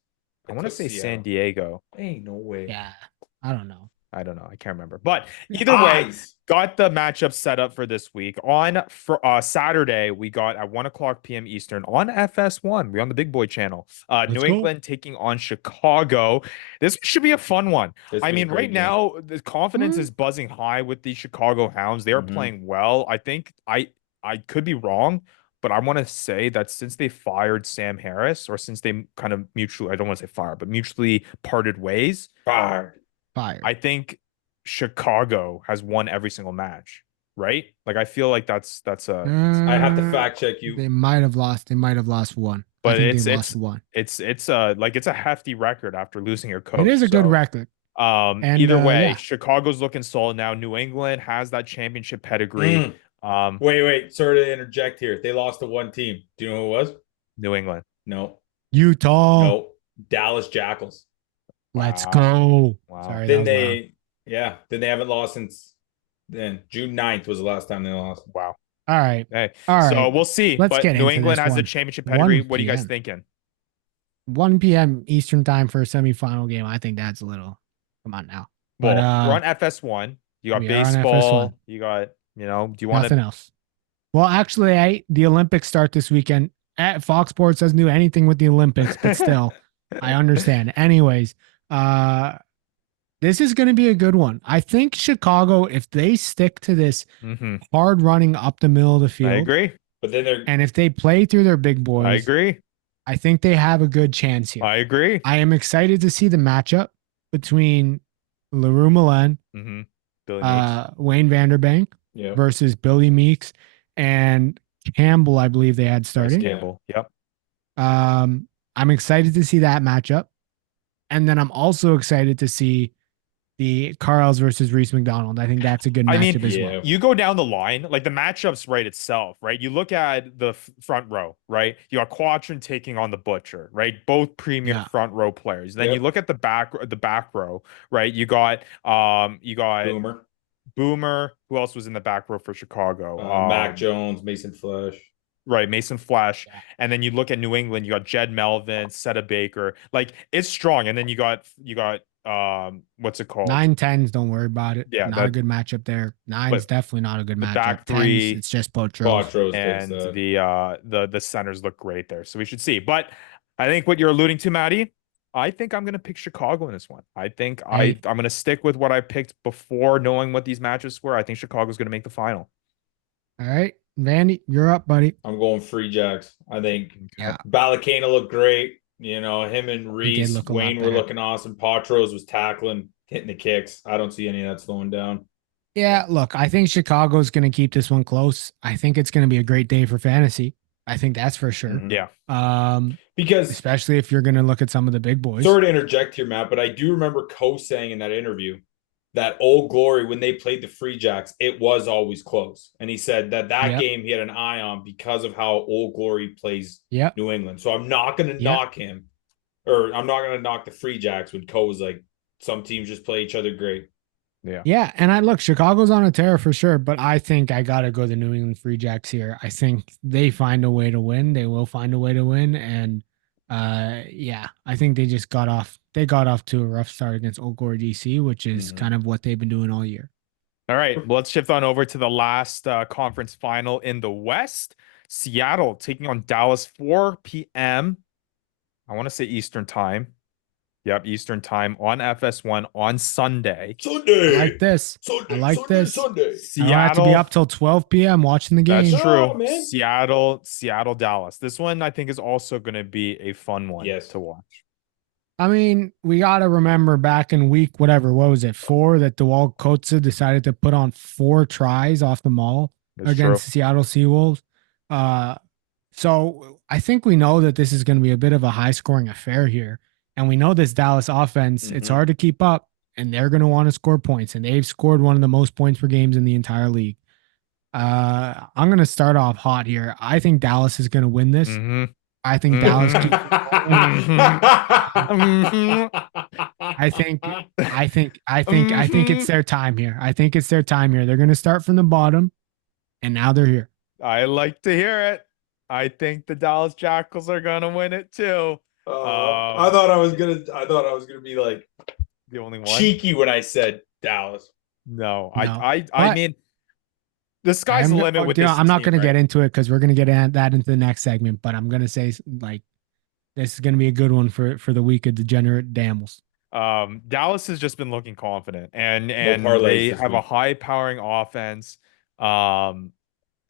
I want to took say Seattle. San Diego. Ain't no way. Yeah. I don't know. I don't know. I can't remember. But either way, got the matchup set up for this week. On for Saturday, we got at 1:00 p.m. Eastern on FS1. We're on the Big Boy channel. New England taking on Chicago. This should be a fun one. I mean, right now, the confidence is buzzing high with the Chicago Hounds. They are playing well. I think I could be wrong, but I want to say that since they fired Sam Harris, or since they kind of mutually, I don't want to say fired, but mutually parted ways. Fired. I think Chicago has won every single match, right? Like I feel like that's I have to fact check you. They might have lost. They might have lost one. But they it's lost one. It's a hefty record after losing your coach. It is a good record. Either way, Chicago's looking solid now. New England has that championship pedigree. Wait. Sorry to interject here. They lost to one team. Do you know who it was? New England. No. Utah. No. Dallas Jackals. Let's go. Wow. Sorry, Then they haven't lost since then. June 9th was the last time they lost. Wow. All right. Hey. All right. So we'll see. Let's but get New into England this has one. the championship pedigree. 1 What are you guys p.m. thinking? 1 p.m. Eastern time for a semifinal game. I think that's a little. Come on now. Well, But we're on FS1. You got we are on baseball. FS1. You got, do you want Nothing else. Well, actually, the Olympics start this weekend. Fox Sports doesn't do anything with the Olympics, but still, I understand. Anyways, this is going to be a good one. I think Chicago, if they stick to this hard running up the middle of the field, I agree. But then and if they play through their big boys, I agree. I think they have a good chance here. I agree. I am excited to see the matchup between LaRue Milan, Wayne Vanderbank versus Billy Meeks and Campbell. I believe they had starting. Campbell. Yep. I'm excited to see that matchup. And then I'm also excited to see the Carls versus Reese McDonald. I think that's a good matchup as well. You go down the line, like the matchups right itself, right? You look at the front row, right? You got Quatrin taking on the Butcher, right? Both premium front row players. Then you look at the back row, right? You got Boomer. Who else was in the back row for Chicago? Mac Jones, Mason Flesh. Right, Mason Flesh. And then you look at New England, you got Jed Melvin, Seta Baker. Like it's strong. And then you got what's it called? 9-10s, don't worry about it. Yeah, not a good matchup there. 9's definitely not a good matchup. Back three, 10s, it's just Potros. And the centers look great there. So we should see. But I think what you're alluding to, Maddie, I think I'm gonna pick Chicago in this one. I think I'm gonna stick with what I picked before knowing what these matches were. I think Chicago's gonna make the final. All right. Vandy, you're up, buddy. I'm going Free Jacks. I think Balacana looked great. You know, him and Reese, Wayne were looking awesome. Potros was tackling, hitting the kicks. I don't see any of that slowing down. Yeah, look, I think Chicago's going to keep this one close. I think it's going to be a great day for fantasy. I think that's for sure. Yeah. Because especially if you're going to look at some of the big boys. Sorry to interject here, Matt, but I do remember Ko saying in that interview that Old Glory, when they played the Free Jacks, it was always close. And he said that game he had an eye on because of how Old Glory plays New England. So I'm not going to knock him, or I'm not going to knock the Free Jacks when Ko was like, some teams just play each other great. Yeah, and I look, Chicago's on a tear for sure, but I think I gotta go the New England Free Jacks here. I think they find a way to win. They will find a way to win, and yeah, I think they just got off. They got off to a rough start against Old Glory DC, which is kind of what they've been doing all year. All right, well, let's shift on over to the last conference final in the West. Seattle taking on Dallas, 4 p.m. I want to say Eastern time. Yep, Eastern time on FS1 on Sunday. I like this. I like this. Sunday. I don't have to be up till 12 p.m. watching the game. That's true. No, Seattle, Dallas. This one I think is also going to be a fun one to watch. I mean, we got to remember back in week, what was it, 4, that DeWalt Kotze decided to put on 4 tries off the maul against the Seattle Seawolves. So I think we know that this is going to be a bit of a high-scoring affair here. And we know this Dallas offense, it's hard to keep up, and they're going to want to score points. And they've scored one of the most points per games in the entire league. I'm going to start off hot here. I think Dallas is going to win this. I think Dallas. I think it's their time here. I think it's their time here. They're going to start from the bottom, and now they're here. I like to hear it. I think the Dallas Jackals are going to win it too. I thought I was gonna be like the only one cheeky when I said Dallas. No. I mean, the sky's the limit with this. I'm not going to get into it because we're going to get that into the next segment. But I'm going to say like this is going to be a good one for the week of Degenerate Dambles. Dallas has just been looking confident, and they have a high powering offense.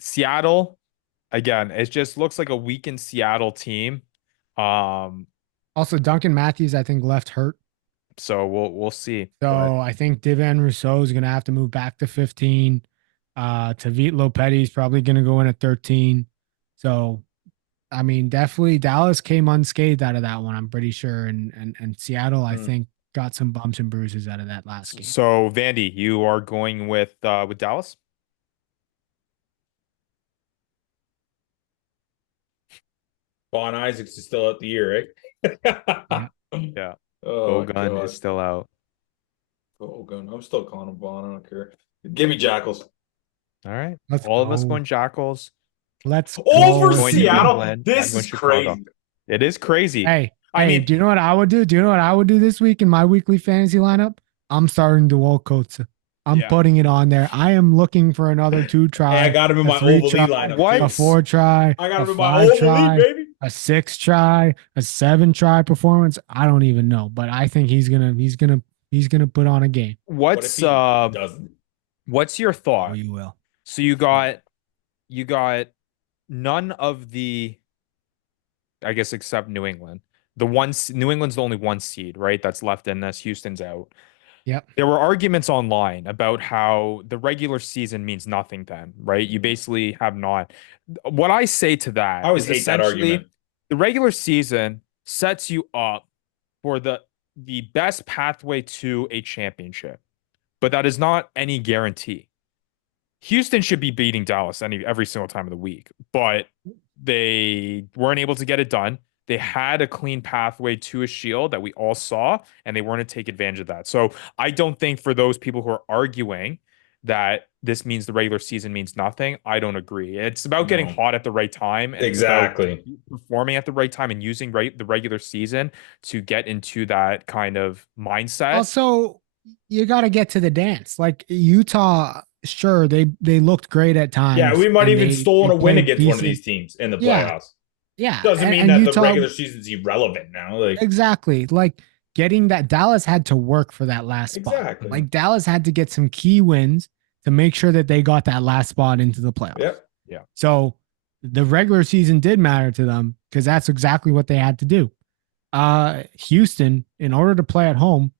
Seattle, again, it just looks like a weakened Seattle team. Also, Duncan Matthews, I think, left hurt. So we'll see. So I think Devin Rousseau is going to have to move back to 15. Tavit Lopetti is probably going to go in at 13. So, I mean, definitely Dallas came unscathed out of that one, I'm pretty sure. And Seattle, I think, got some bumps and bruises out of that last game. So, Vandy, you are going with Dallas? Von Isaacs is still out the year, right? Yeah. Bogun is still out. Bogun. I'm still calling him Vaughn. I don't care. Give me Jackals. All right. All of us going Jackals. Let's over Seattle. This is crazy. It is crazy. Hey, I mean, do you know what I would do? Do you know what I would do this week in my weekly fantasy lineup? I'm starting DeWalt Kotze. I'm putting it on there. I am looking for another 2-try. Hey, I got him in my OvalYe lineup. What? A 4-try. I got him in my OvalYe, baby. A 6-try, a 7-try performance. I don't even know, but I think he's gonna put on a game. What's your thought? Oh, you will. So you got none of the, I guess, except New England. New England's the only 1 seed, right? That's left in this. Houston's out. Yep. There were arguments online about how the regular season means nothing then, right? You basically have not. What I say to that, I always hate that argument. The regular season sets you up for the best pathway to a championship, but that is not any guarantee. Houston should be beating Dallas every single time of the week, but they weren't able to get it done. They had a clean pathway to a shield that we all saw, and they weren't to take advantage of that. So I don't think for those people who are arguing that this means the regular season means nothing, I don't agree. It's about getting hot at the right time. And exactly. Performing at the right time and using the regular season to get into that kind of mindset. Also, you got to get to the dance. Like Utah, sure, they looked great at times. Yeah, we might even stolen a win against one of these teams in the playoffs. Yeah. Doesn't mean that Utah, the regular season's irrelevant now. Like exactly. Like getting that, Dallas had to work for that last spot. Exactly. Like Dallas had to get some key wins to make sure that they got that last spot into the playoffs. Yep. Yeah. So the regular season did matter to them because that's exactly what they had to do. Houston, in order to play at home,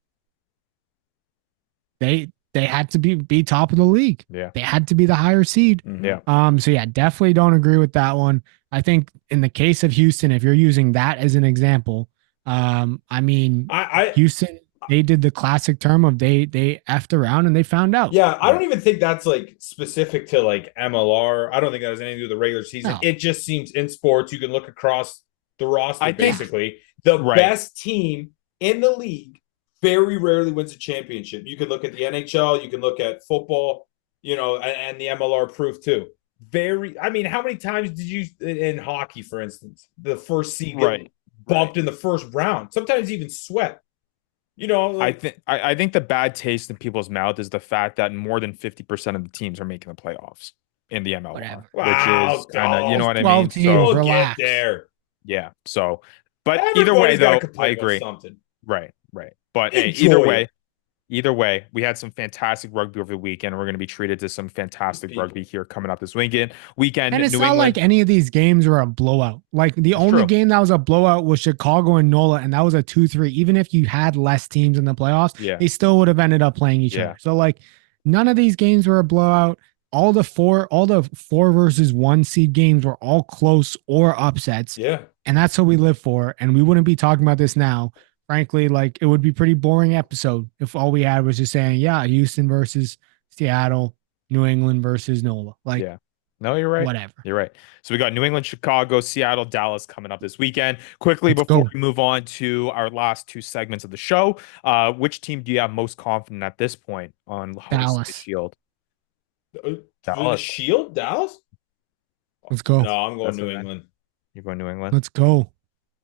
they had to be top of the league. Yeah. They had to be the higher seed. Yeah. So yeah, definitely don't agree with that one. I think in the case of Houston, if you're using that as an example, I mean, Houston, they did the classic term of they effed around and they found out. Yeah, I don't even think that's like specific to like MLR. I don't think that has anything to do with the regular season. No. It just seems in sports, you can look across the roster, basically. The best team in the league very rarely wins a championship. You could look at the NHL, you can look at football, and the MLR proof too. I mean, how many times did you in hockey, for instance, the first seed get bumped in the first round, sometimes even swept? I think the bad taste in people's mouth is the fact that more than 50% of the teams are making the playoffs in the MLR, which is kind of, you know what I mean? Teams, so relax. Get there. Yeah. So, but Everybody's either way, though, I complain about agree. something. Right. But hey, Enjoy either way, we had some fantastic rugby over the weekend. We're going to be treated to some fantastic rugby here coming up this weekend. And it's New not England. like any of these games were a blowout. Like the only game that was a blowout was Chicago and NOLA, and that was a 2-3. Even if you had less teams in the playoffs, they still would have ended up playing each other. So like none of these games were a blowout. All the four versus 1 seed games were all close or upsets. Yeah. And that's what we live for. And we wouldn't be talking about this now. Frankly, like it would be pretty boring episode if all we had was just saying, Houston versus Seattle, New England versus NOLA. Like, no, you're right. Whatever. You're right. So we got New England, Chicago, Seattle, Dallas coming up this weekend. Quickly, before we move on to our last 2 segments of the show, which team do you have most confident at this point on Dallas Shield? Dallas. Shield? Dallas? Let's go. No, I'm going New England. You're going New England? Let's go.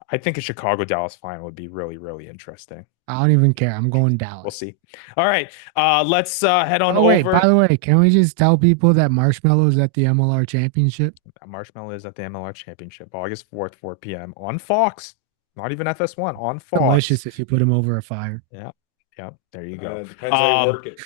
I think a Chicago-Dallas final would be really, really interesting. I don't even care. I'm going Dallas. We'll see. All right. Let's head on over. Wait, by the way, can we just tell people that Marshmallow is at the MLR Championship? Marshmallow is at the MLR Championship, August 4th, 4 p.m. on Fox. Not even FS1, on Fox. Delicious if you put him over a fire. Yeah. There you go. Depends how you work it.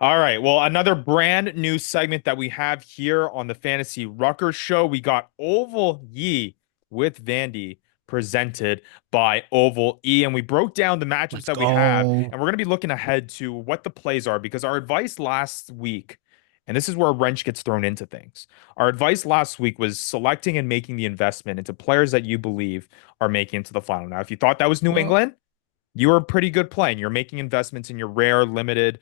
All right. Well, another brand new segment that we have here on the Fantasy Ruckers Show. We got OvalYe with Vandy, presented by OvalYe, and we broke down the matchups that we have, and we're going to be looking ahead to what the plays are, because our advice last week, and this is where a wrench gets thrown into things. Our advice last week was selecting and making the investment into players that you believe are making it to the final. Now, if you thought that was New England, you were a pretty good play, and you're making investments in your rare, limited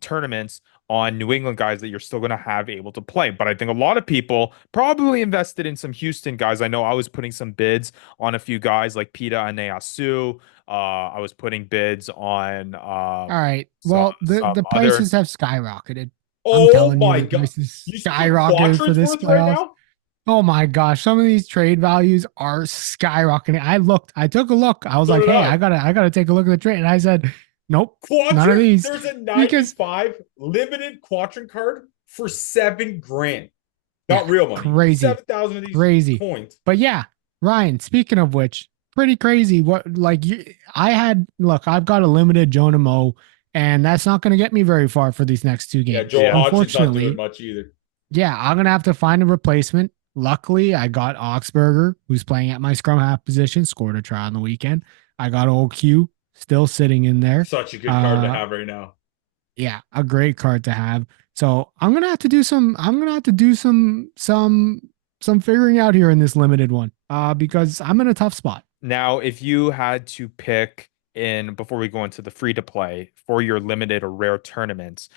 tournaments on New England guys that you're still going to have able to play. But I think a lot of people probably invested in some Houston guys. I know I was putting some bids on a few guys like Pita Aneasu. I was putting bids on. All right. Well, the prices have skyrocketed. Oh my God. Skyrocketed for this playoff. Right now? Oh my gosh, some of these trade values are skyrocketing. I took a look. I was like, hey, I gotta take a look at the trade. And I said, nope, none of these. There's a 95 limited Quadrant card for $7,000. Not real money. Crazy. 7,000 of these coins. But yeah, Ryan, speaking of which, pretty crazy. I've got a limited Jonah Mo, and that's not going to get me very far for these next 2 games. Yeah, Joel Hodgson's not doing much either. Yeah, I'm going to have to find a replacement. Luckily, I got Oxberger, who's playing at my scrum half position, scored a try on the weekend. I got old Q still sitting in there. Such a good card to have right now. Yeah, a great card to have. So I'm gonna have to do some figuring out here in this limited one. Because I'm in a tough spot. Now, if you had to pick before we go into the free to play for your limited or rare tournaments,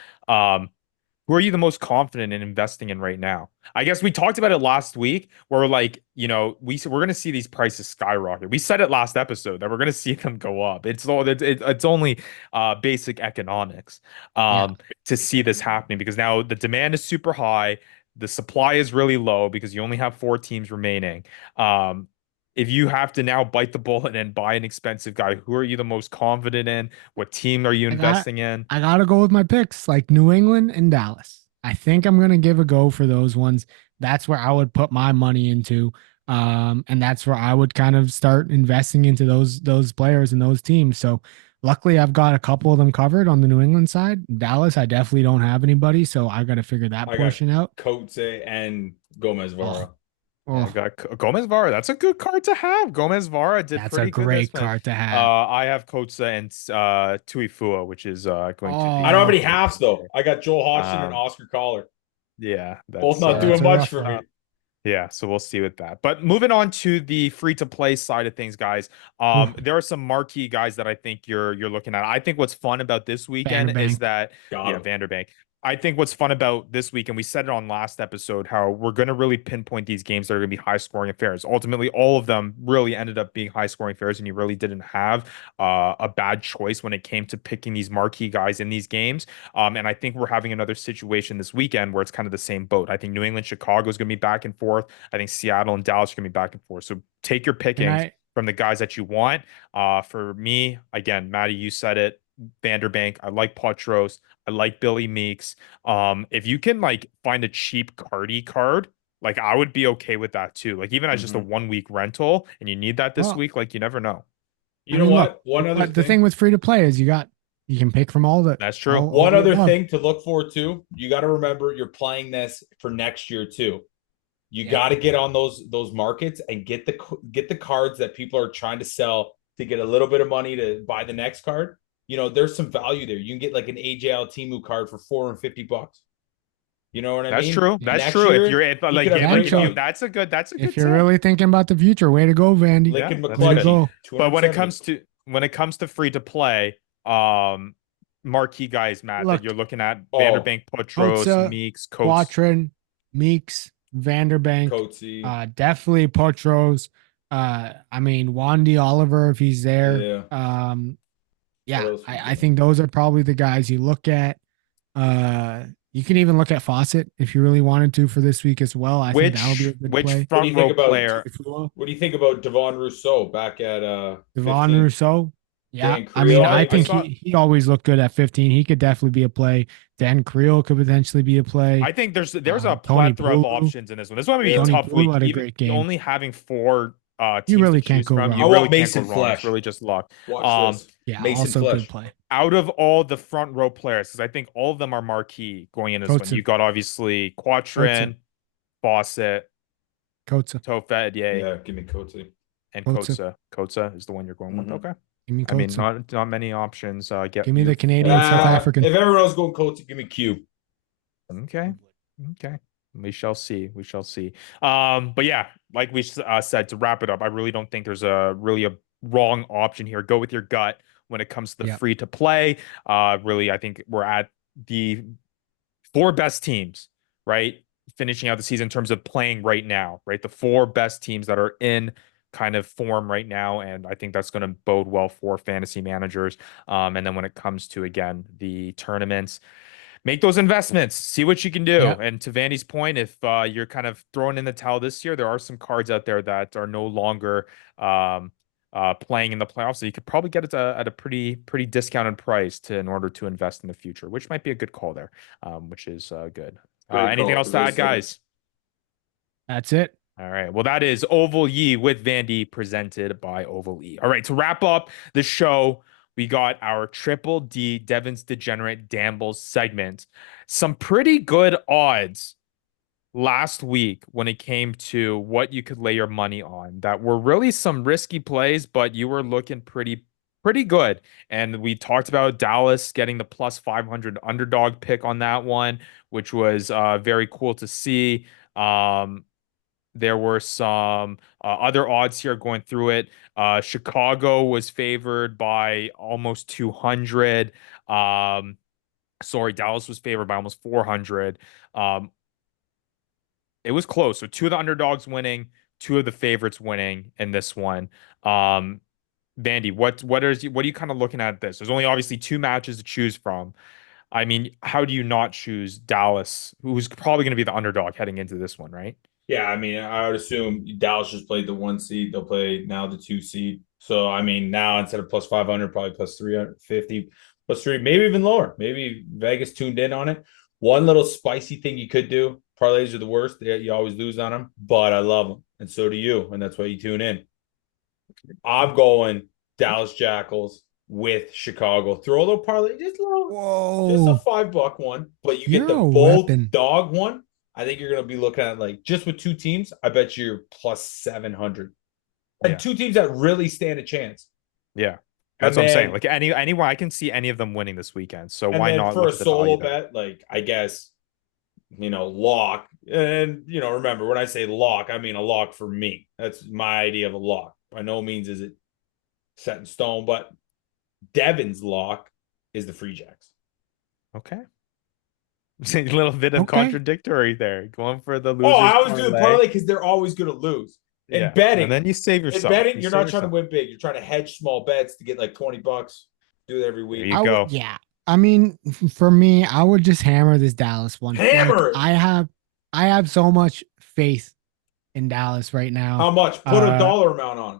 who are you the most confident in investing in right now? I guess we talked about it last week where we're like, we're going to see these prices skyrocket. We said it last episode that we're going to see them go up. It's only basic economics to see this happening, because now the demand is super high. The supply is really low because you only have 4 teams remaining. If you have to now bite the bullet and buy an expensive guy, who are you the most confident in? What team are you investing in? I got to go with my picks, like New England and Dallas. I think I'm going to give a go for those ones. That's where I would put my money into. And that's where I would kind of start investing into those players and those teams. So luckily I've got a couple of them covered on the New England side. Dallas, I definitely don't have anybody. So I got to figure that portion out. Kotze and Gomez Vara. I got Gomez Vara. That's a good card to have. Gomez Vara did That's pretty good. That's a great card to have. I have Kotze and Tuifua, which is going to be. I don't have any halves though. I got Joel Hodgson and Oscar Collar. Yeah, both not doing much for me. Yeah, so we'll see with that. But moving on to the free to play side of things, guys. There are some marquee guys that I think you're looking at. I think what's fun about this weekend is that Vanderbank. I think what's fun about this week, and we said it on last episode, how we're going to really pinpoint these games that are going to be high scoring affairs. Ultimately, all of them really ended up being high scoring affairs, and you really didn't have a bad choice when it came to picking these marquee guys in these games. And I think we're having another situation this weekend where it's kind of the same boat. I think New England, Chicago is going to be back and forth. I think Seattle and Dallas are going to be back and forth. So take your pickings from the guys that you want. For me, again, Maddie, you said it. Vanderbank. I like Potros. I like Billy Meeks. If you can like find a cheap Cardi card, like I would be okay with that too. Like even as just a 1 week rental and you need that this week, like you never know. You know what? One other thing. The thing with free to play is you can pick from all the. That's true. One other thing to look forward to, you got to remember you're playing this for next year too. You got to get on those markets and get the cards that people are trying to sell to get a little bit of money to buy the next card. You know, there's some value there. You can get like an AJL Timu card for $450. You know what I mean? That's true. That's Next true. Year, if that's a good if you're really thinking about the future, way to go, Vandy. But when it comes to free to play, marquee guys, Matt, that you're looking at Vanderbank, Potros, Meeks, Coates. Quatrin, Meeks, Vanderbank, definitely Potros. I mean, Wandy Oliver, if he's there. I think those are probably the guys you look at. You can even look at Fawcett if you really wanted to for this week as well. I think that'll be a good play. Front row player? What do you think about Devon Rousseau back at Devon 15? Rousseau? Yeah, I mean, I think he always looked good at 15. He could definitely be a play. Dan Creel could potentially be a play. I think there's a plethora of options in this one. This one would be a tough week. Even only having 4 teams you really can't go wrong. You really can't go wrong. It's really just luck. Mason also good play. Out of all the front row players, because I think all of them are marquee going in this one. You got obviously Quatrin, Fawcett, Tofed, yeah, give me Coates. And Kotsa is the one you're going with. Okay. I mean, not many options. Give me the Canadian South African. If everyone else going Coates, give me Q. Okay. We shall see. But yeah, like we said, to wrap it up, I really don't think there's a wrong option here. Go with your gut when it comes to the free to play. Really, I think we're at the 4 best teams, right? Finishing out the season in terms of playing right now, right? The 4 best teams that are in kind of form right now, and I think that's going to bode well for fantasy managers. And then when it comes to, again, the tournaments, make those investments, see what you can do. And to Vandy's point, if you're kind of throwing in the towel this year, there are some cards out there that are no longer playing in the playoffs, so you could probably get it at a pretty discounted price in order to invest in the future, which might be a good call there, which is good. Anything else to add, guys? That's it. All right. Well, that is OvalYe with Vandy, presented by OvalYe. All right. To wrap up the show, we got our Triple D Devin's Degenerate Dambles segment. Some pretty good odds last week when it came to what you could lay your money on that were really some risky plays, but you were looking pretty good. And we talked about Dallas getting the plus 500 underdog pick on that one, which was very cool to see. There were some other odds here going through it. Chicago was favored by almost 200. Dallas was favored by almost 400. It was close. So 2 of the underdogs winning, 2 of the favorites winning in this one. Vandy, what are you kind of looking at this? There's only obviously 2 matches to choose from. I mean, how do you not choose Dallas, who's probably going to be the underdog heading into this one, right? Yeah, I mean, I would assume Dallas just played the 1 seed. They'll play now the 2 seed. So, I mean, now instead of plus 500, probably plus 350, plus 3, maybe even lower. Maybe Vegas tuned in on it. One little spicy thing you could do. Parlays are the worst. You always lose on them, but I love them. And so do you. And that's why you tune in. I'm going Dallas Jackals with Chicago. Throw a little parlay, just a $5 one, but you get the bold dog one. I think you're going to be looking at, like, just with 2 teams, I bet you're plus 700. And 2 teams that really stand a chance. Yeah. That's what I'm saying. Like, anyone, I can see any of them winning this weekend. So why not? For a solo bet, like, I guess, lock. And, remember, when I say lock, I mean a lock for me. That's my idea of a lock. By no means is it set in stone, but Devin's lock is the Free Jacks. Okay. A little bit of contradictory there. Going for the losers. Oh, I always do the parlay because they're always going to lose. Yeah. And betting, and then you save yourself. In betting, you're not trying to win big. You're trying to hedge small bets to get like $20. Do it every week. There you go. Yeah. I mean, for me, I would just hammer this Dallas one. Hammer. Like, I have so much faith in Dallas right now. How much? Put a dollar amount on.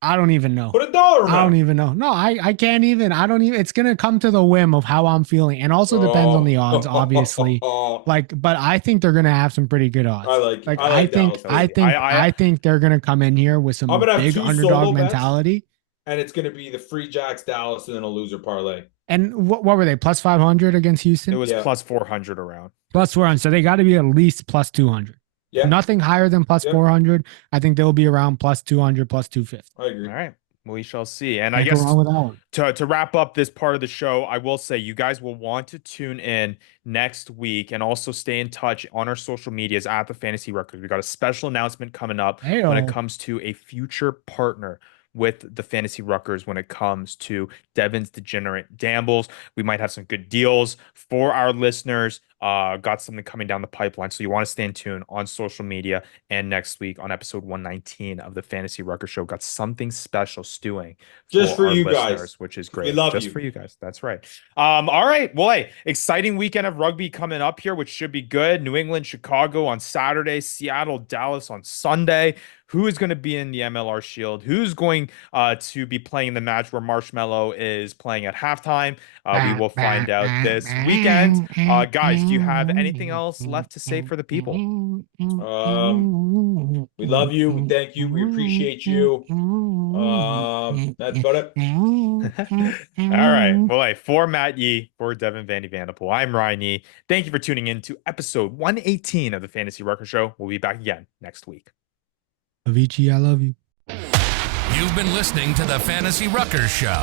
I don't even know. Put a dollar amount. I don't even know. No, I can't even. I don't even. It's gonna come to the whim of how I'm feeling, and also depends on the odds, obviously. But I think they're gonna have some pretty good odds. I think they're gonna come in here with some big underdog mentality. And it's gonna be the free Jacks Dallas and then a loser parlay. And what were they? Plus 500 against Houston? It was plus 400 around. Plus 400. So they got to be at least plus 200. Yeah. Nothing higher than plus 400. I think they'll be around plus 200, plus 250. I agree. All right. We shall see. And I guess to wrap up this part of the show, I will say you guys will want to tune in next week and also stay in touch on our social medias at the Fantasy Ruckers. We got a special announcement coming up when it comes to a future partner with the Fantasy Ruckers when it comes to Devin's Degenerate Dambles. We might have some good deals for our listeners. Got something coming down the pipeline. So you want to stay in tune on social media. And next week on episode 119 of the Fantasy Ruckers Show, got something special stewing just for you guys, which is great. We love just for you guys. That's right. All right. Well, hey, exciting weekend of rugby coming up here, which should be good. New England, Chicago on Saturday, Seattle, Dallas on Sunday. Who is going to be in the MLR Shield? Who's going to be playing the match where Marshmallow is playing at halftime? We will find out this weekend. Guys, do you have anything else left to say for the people? We love you. We thank you. We appreciate you. That's about it. All right. Well, hey, for Matt Yee, for Devin Vandy Vanderpool, I'm Ryan Yee. Thank you for tuning in to episode 118 of the Fantasy Ruckers Show. We'll be back again next week. Avicii, I love you. You've been listening to the Fantasy Ruckers Show,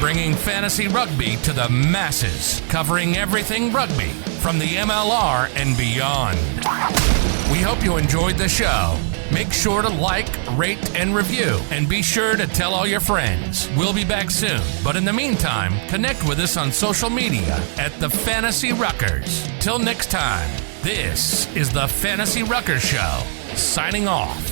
bringing fantasy rugby to the masses, covering everything rugby from the MLR and beyond. We hope you enjoyed the show. Make sure to like, rate, and review, and be sure to tell all your friends. We'll be back soon, but in the meantime, connect with us on social media at the Fantasy Ruckers. Till next time, this is the Fantasy Ruckers Show, signing off.